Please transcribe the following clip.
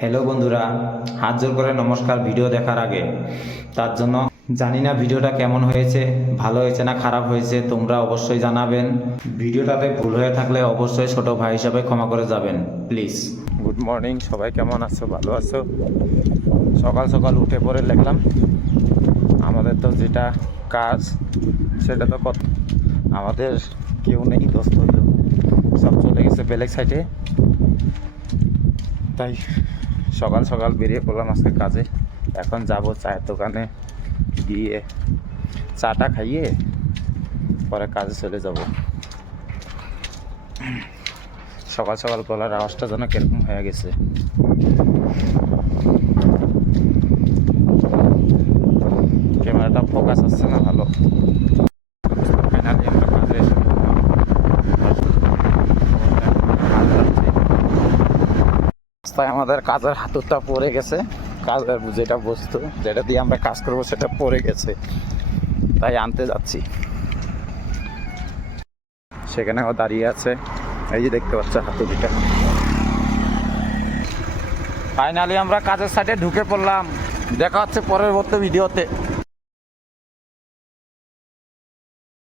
Hello বন্ধুরা, হাত জোর করে নমস্কার। ভিডিও দেখার আগে তার জন্য জানি না ভিডিওটা কেমন হয়েছে, ভালো হয়েছে না খারাপ হয়েছে, তোমরা অবশ্যই জানাবেন। ভিডিওটাতে ভুল হয়ে থাকলে অবশ্যই ছোট ভাই হিসাবে ক্ষমা করে যাবেন প্লিজ। গুড মর্নিং, সবাই কেমন আছো? ভালো আছো? সকাল সকাল উঠে পড়ে লিখলাম আমাদের তো যেটা কাজ সেটা তো আমাদের কেউ নেই, দোস্ত হইল সব চলে গেছে বেলেগ সাইডে, তাই সকাল সকাল বেরিয়ে পড়লাম আজকে কাজে। এখন যাব চায়ের দোকানে গিয়ে চাটা খাইয়ে পরে কাজে চলে যাব। সকাল সকাল গলার আওয়াজটা যেন কিরকম হয়ে গেছে। ক্যামেরাটা ফোকাস আসছে না ভালো। ফাইনালি আমরা কাজে এসে রাস্তায় আমাদের কাজের হাতুরটা পড়ে গেছে। কাজের যেটা বস্তু যেটা দিয়ে আমরা কাজ করবো সেটা পড়ে গেছে, তাই আনতে যাচ্ছি। সেখানেও দাঁড়িয়ে আছে, এই যে দেখতে পাচ্ছ হাতুড়িটা। ফাইনালি আমরা কাজের সাইডে ঢুকে পড়লাম। দেখা হচ্ছে পরবর্তী ভিডিওতে।